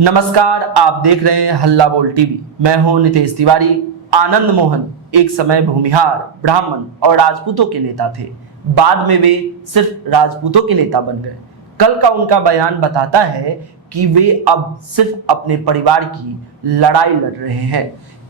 नमस्कार, आप देख रहे हैं हल्ला बोल टीवी। मैं हूं नितेश तिवारी। आनंद मोहन एक समय भूमिहार, ब्राह्मण और राजपूतों के नेता थे। बाद में वे सिर्फ राजपूतों के नेता बन गए। कल का उनका बयान बताता है कि वे अब सिर्फ अपने परिवार की लड़ाई लड़ रहे हैं।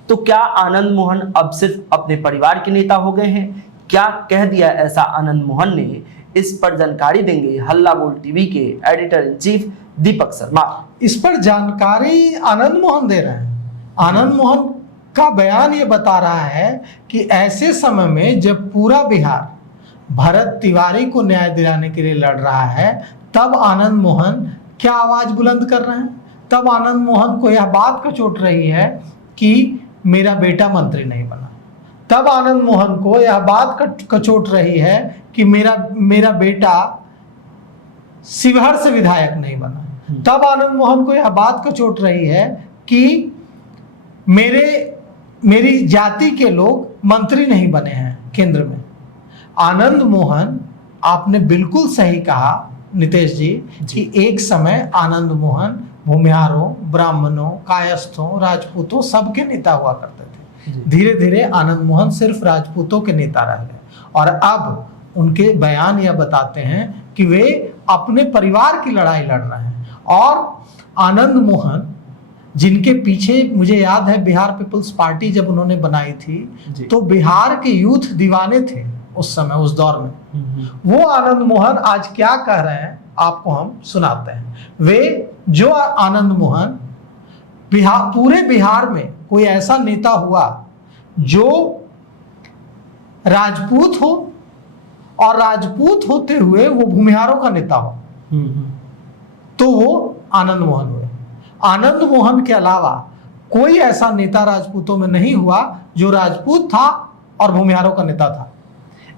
तो क्या आनंद मोहन अब सिर्फ अपने परिवार के नेता हो गए हैं? क्या कह दिया ऐसा आनंद मोहन ने? इस पर जानकारी देंगे हल्ला बोल टीवी के editor in chief Deepak Sharma. इस पर जानकारी आनंद मोहन दे रहे हैं। आनंद मोहन का बयान ये बता रहा है कि ऐसे समय में जब पूरा बिहार भरत तिवारी को न्याय दिलाने के लिए लड़ रहा है, तब आनंद मोहन क्या आवाज बुलंद कर रहे हैं। तब आनंद मोहन को यह बात कचोट रही है कि मेरा बेटा मंत्री नहीं बना। तब आनंद मोहन को यह बात कचोट रही है कि मेरा बेटा शिवहर से विधायक नहीं बना। तब आनंद मोहन को यह बात कचोट रही है कि मेरी जाति के लोग मंत्री नहीं बने हैं केंद्र में। आनंद मोहन, आपने बिल्कुल सही कहा नितेश जी कि एक समय आनंद मोहन भूमिहारों, ब्राह्मणों, कायस्थों, राजपूतों सबके नेता हुआ करते थे। धीरे धीरे आनंद मोहन सिर्फ राजपूतों के नेता रह गए और अब उनके बयान यह बताते हैं कि वे अपने परिवार की लड़ाई लड़ रहे हैं। और आनंद मोहन, जिनके पीछे मुझे याद है बिहार पीपल्स पार्टी जब उन्होंने बनाई थी, तो बिहार के यूथ दीवाने थे उस समय, उस दौर में। वो आनंद मोहन आज क्या कह रहे हैं आपको हम सुनाते हैं। वे जो आनंद मोहन पूरे बिहार में कोई ऐसा नेता हुआ जो राजपूत हो और राजपूत होते हुए वो भूमिहारों का नेता हो, तो वो आनंद मोहन हुए। आनंद मोहन के अलावा कोई ऐसा नेता राजपूतों में नहीं हुआ जो राजपूत था और भूमिहारों का नेता था।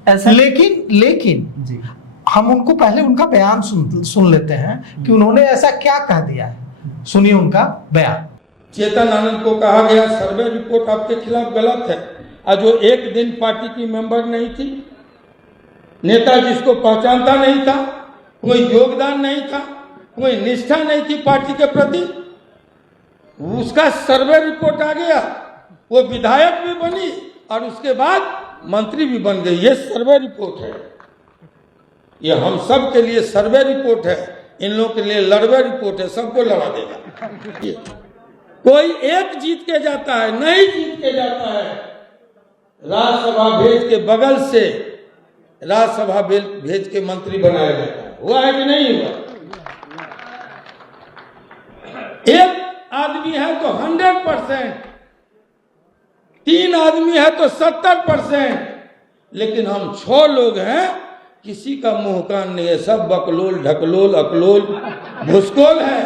ऐसा लेकिन जी, हम उनको पहले उनका बयान सुन लेते हैं कि उन्होंने ऐसा क्या कह दिया है। सुनिए उनका बयान। चेतन आनंद को कहा गया सर्वे रिपोर्ट आपके खिलाफ गलत है। और जो एक दिन पार्टी की मेंबर नहीं थी, नेता जिसको पहचानता नहीं था, कोई योगदान नहीं था, कोई निष्ठा नहीं थी पार्टी के प्रति, उसका सर्वे रिपोर्ट आ गया। वो विधायक भी बनी और उसके बाद मंत्री भी बन गई। ये सर्वे रिपोर्ट है, ये हम सब के लिए सर्वे रिपोर्ट है, इन लोगों के लिए लड़वे रिपोर्ट है। सबको लड़ा देगा। कोई एक जीत के जाता है, नहीं जीत के जाता है। राज्यसभा भेज के बगल से राज्यसभा भेज के मंत्री बनाया जाता है। हुआ है कि नहीं हुआ? एक आदमी है तो 100%, 3 आदमी है तो 70%, लेकिन हम 6 लोग हैं, किसी का मुंह कान नहीं है, सब बकलोल, ढकलोल, अकलोल, भुसकोल है।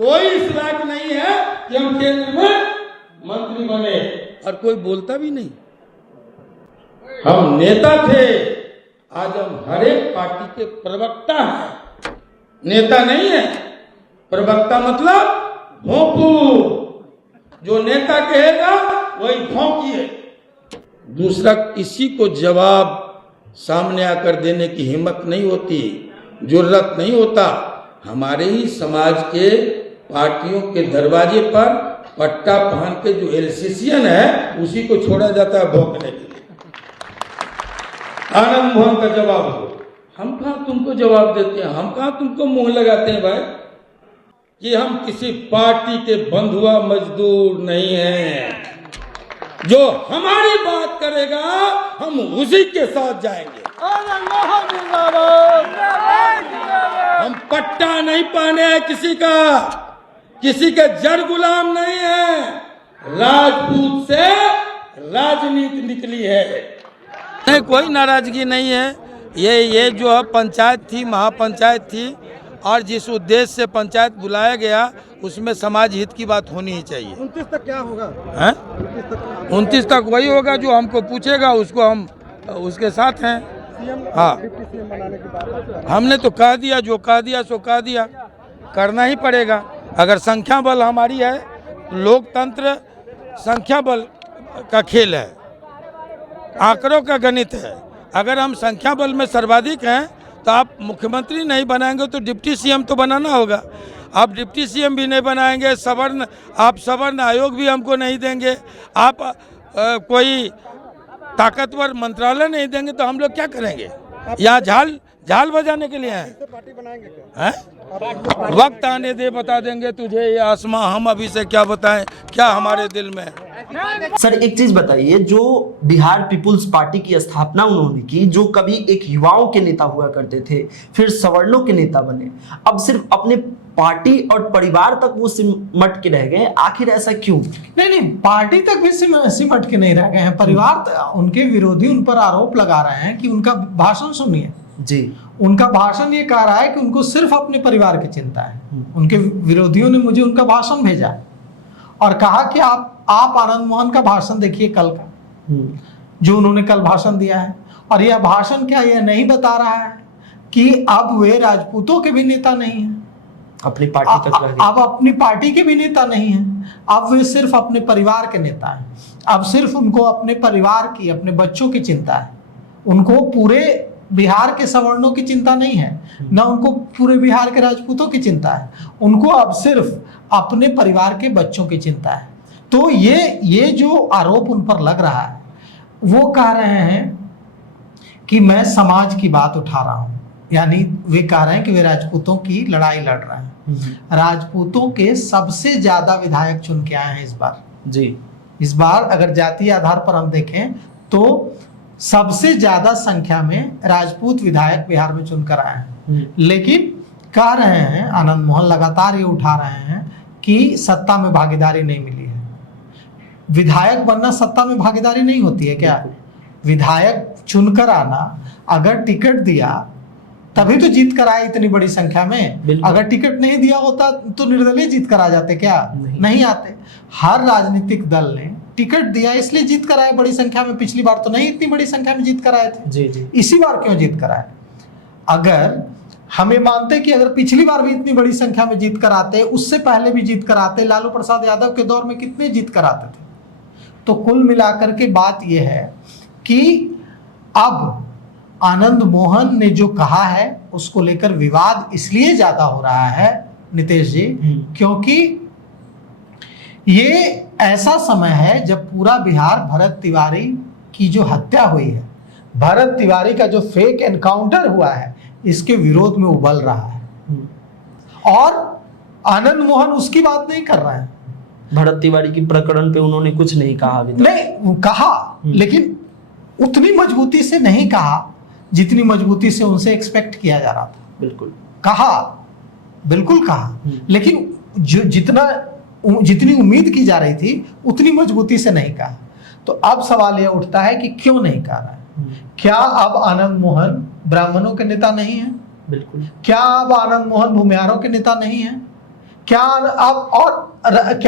कोई इस लायक नहीं है कि हम केंद्र में मंत्री बने, और कोई बोलता भी नहीं। हम नेता थे, आज हम हर एक पार्टी के प्रवक्ता हैं। नेता नहीं है। प्रवक्ता मतलब भोंपू, जो नेता कहेगा वही भोंकिए। दूसरा, किसी को जवाब सामने आकर देने की हिम्मत नहीं होती, जुर्रत नहीं होता। हमारे ही समाज के पार्टियों के दरवाजे पर पट्टा पहन के जो एलसीसीएन है, उसी को छोड़ा जाता है भौंकने के लिए। आनंद मोहन का जवाब दो। हम कहाँ तुमको जवाब देते हैं, हम कहाँ तुमको मुंह लगाते हैं भाई, कि हम किसी पार्टी के बंधुआ मजदूर नहीं हैं। जो हमारी बात करेगा हम उसी के साथ जाएंगे। हम पट्टा नहीं पहने हैं किसी का, किसी के जड़ गुलाम नहीं है। राजपूत से राजनीति निकली है। नहीं, कोई नाराजगी नहीं है। ये जो है पंचायत थी, महापंचायत थी, और जिस उद्देश्य से पंचायत बुलाया गया उसमें समाज हित की बात होनी ही चाहिए। 29 तक क्या होगा? 29 तक वही होगा जो हमको पूछेगा, उसको हम उसके साथ हैं। हाँ, हमने तो कह दिया, जो कह दिया सो कह दिया, करना ही पड़ेगा। अगर संख्या बल हमारी है, लोकतंत्र संख्या बल का खेल है, आंकड़ों का गणित है। अगर हम संख्या बल में सर्वाधिक हैं तो आप मुख्यमंत्री नहीं बनाएंगे तो डिप्टी सीएम तो बनाना होगा। आप डिप्टी सीएम भी नहीं बनाएंगे, सवर्ण आयोग भी हमको नहीं देंगे, आप कोई ताकतवर मंत्रालय नहीं देंगे तो हम लोग क्या करेंगे? यहाँ झाल बजाने के लिए हैं? वक्त आने दे, बता देंगे तुझे ये आसमां, हम अभी से क्या बताएं क्या हमारे दिल में है। सर एक चीज बताइए, जो बिहार पीपुल्स पार्टी की स्थापना उन्होंने की, जो कभी एक युवाओं के नेता हुआ करते थे, फिर सवर्णों के नेता बने, अब सिर्फ अपने पार्टी और परिवार तक वो सिमट के रह गए, आखिर ऐसा क्यों? नहीं, पार्टी तक भी सिमट के नहीं रह गए हैं। परिवार, उनके विरोधी उन पर आरोप लगा रहे हैं कि उनका भाषण सुनिए जी, उनका भाषण ये कह रहा है कि उनको सिर्फ अपने परिवार की चिंता है। उनके विरोधियों ने मुझे उनका भाषण भेजा और कहा कि आप आनंद मोहन का भाषण देखिए कल का, जो उन्होंने कल भाषण दिया है। और यह भाषण क्या यह नहीं बता रहा है कि अब वे राजपूतों के भी नेता नहीं हैं, अपनी पार्टी तक रह गए। अब अपनी पार्टी के भी नेता नहीं हैं, अब वे सिर्फ अपने परिवार के नेता हैं। अब सिर्फ उनको अपने परिवार की, अपने बच्चों की चिंता है। उनको पूरे बिहार के सवर्णों की चिंता नहीं है, ना उनको पूरे बिहार के राजपूतों की चिंता है, उनको अब सिर्फ अपने परिवार के बच्चों की चिंता है। तो ये जो आरोप उन पर लग रहा है, वो कह रहे हैं कि मैं समाज की बात उठा रहा हूं, यानी वे कह रहे हैं कि वे राजपूतों की लड़ाई लड़ रहे हैं। राजपूतों के सबसे ज्यादा विधायक चुन के आए हैं इस बार जी। इस बार अगर जातीय आधार पर हम देखें तो सबसे ज्यादा संख्या में राजपूत विधायक बिहार में चुनकर आए हैं। लेकिन कह रहे हैं, आनंद मोहन लगातार ये उठा रहे हैं कि सत्ता में भागीदारी नहीं मिली है। विधायक बनना सत्ता में भागीदारी नहीं होती है क्या? विधायक चुनकर आना, अगर टिकट दिया तभी तो जीत कर आए इतनी बड़ी संख्या में। अगर टिकट नहीं दिया होता तो निर्दलीय जीत कर आ जाते क्या? नहीं आते। हर राजनीतिक दल ने टिकट दिया इसलिए जीत कर आए बड़ी संख्या में। पिछली बार तो नहीं इतनी बड़ी संख्या में जीत कर आए थे जी। इसी बार क्यों जीत कर आए? अगर हमें मानते कि अगर पिछली बार भी इतनी बड़ी संख्या में जीत कर आते, उससे पहले भी जीत कर आते, लालू प्रसाद यादव के दौर में कितने जीत कर आते थे। तो कुल मिलाकर के बात यह है कि अब आनंद मोहन ने जो कहा है उसको लेकर विवाद इसलिए ज्यादा हो रहा है नितेश जी, क्योंकि ये ऐसा समय है जब पूरा बिहार भरत तिवारी की जो हत्या हुई है, भरत तिवारी का जो फेक एनकाउंटर हुआ है, इसके विरोध में उबल रहा है। और आनंद मोहन उसकी बात नहीं कर रहे हैं। भरत तिवारी की प्रकरण पे उन्होंने कुछ नहीं कहा अभी तक। नहीं कहा, लेकिन उतनी मजबूती से नहीं कहा जितनी मजबूती से उनसे एक्सपेक्ट किया जा रहा था। बिल्कुल कहा, लेकिन जो जितनी उम्मीद की जा रही थी उतनी मजबूती से नहीं कहा। तो अब सवाल यह उठता है कि क्यों नहीं कहा रहा है? क्या अब आनंद मोहन ब्राह्मणों के नेता नहीं है? बिल्कुल। क्या अब आनंद मोहन भूमिहारों के नेता नहीं है? क्या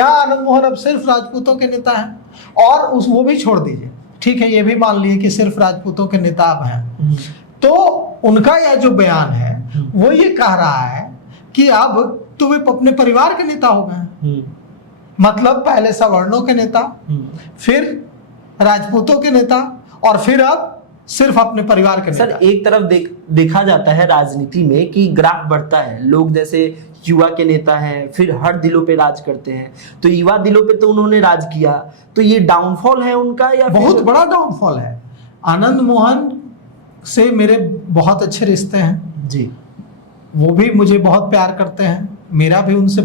आनंद मोहन अब सिर्फ राजपूतों के नेता हैं? और वो भी छोड़ दीजिए, ठीक है, ये भी मान लिए कि सिर्फ राजपूतों के नेता अब हैं, तो उनका यह जो बयान है वो ये कह रहा है कि अब तो वे अपने परिवार के नेता हो गए। मतलब पहले सवर्णों के नेता, फिर राजपूतों के नेता, और फिर अब सिर्फ अपने परिवार के नेता। सर एक तरफ देखा जाता है राजनीति में कि ग्राफ बढ़ता है, लोग जैसे युवा के नेता हैं, फिर हर दिलों पे राज करते हैं, तो युवा दिलों पे तो उन्होंने राज किया, तो ये डाउनफॉल है उनका या बहुत बड़ा डाउनफॉल है। आनंद मोहन से मेरे बहुत अच्छे रिश्ते हैं जी, वो भी मुझे बहुत प्यार करते हैं, मेरा भी उनसे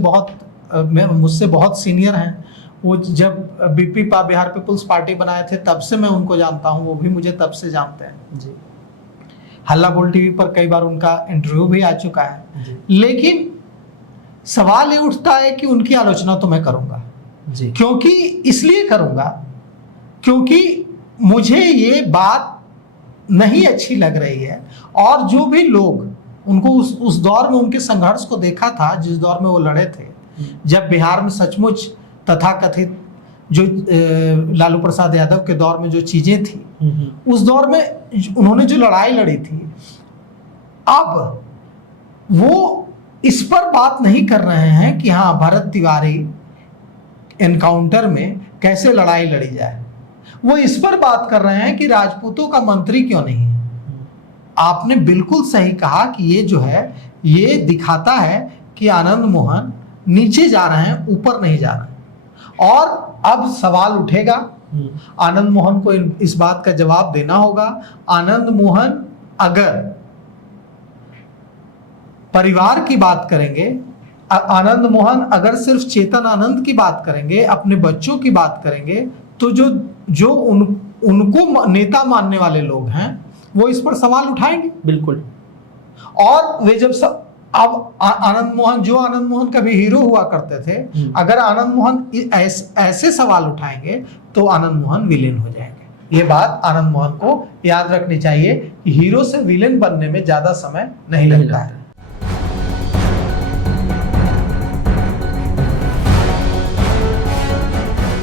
मुझसे बहुत सीनियर हैं। वो जब बिहार पीपुल्स पार्टी बनाए थे तब से मैं उनको जानता हूँ, वो भी मुझे तब से जानते हैं जी। हल्ला बोल टीवी पर कई बार उनका इंटरव्यू भी आ चुका है। लेकिन सवाल ये उठता है कि उनकी आलोचना तो मैं करूंगा जी, क्योंकि इसलिए करूंगा क्योंकि मुझे ये बात नहीं अच्छी लग रही है। और जो भी लोग उनको उस दौर में उनके संघर्ष को देखा था, जिस दौर में वो लड़े थे, जब बिहार में सचमुच तथाकथित जो लालू प्रसाद यादव के दौर में जो चीजें थी, उस दौर में उन्होंने जो लड़ाई लड़ी थी, अब वो इस पर बात नहीं कर रहे हैं कि हाँ भरत तिवारी एनकाउंटर में कैसे लड़ाई लड़ी जाए। वो इस पर बात कर रहे हैं कि राजपूतों का मंत्री क्यों नहीं है। आपने बिल्कुल सही कहा कि ये जो है ये दिखाता है कि आनंद मोहन नीचे जा रहे हैं, ऊपर नहीं जा रहे हैं। और अब सवाल उठेगा, आनंद मोहन को इस बात का जवाब देना होगा। आनंद मोहन अगर परिवार की बात करेंगे, आनंद मोहन अगर सिर्फ चेतन आनंद की बात करेंगे, अपने बच्चों की बात करेंगे, तो जो उनको नेता मानने वाले लोग हैं वो इस पर सवाल उठाएंगे बिल्कुल। और वे जब अब आनंद मोहन कभी हीरो हुआ करते थे, अगर आनंद मोहन ऐसे सवाल उठाएंगे तो आनंद मोहन विलेन हो जाएंगे। ये बात आनंद मोहन को याद रखनी चाहिए कि हीरो से विलेन बनने में ज्यादा समय नहीं लगता है।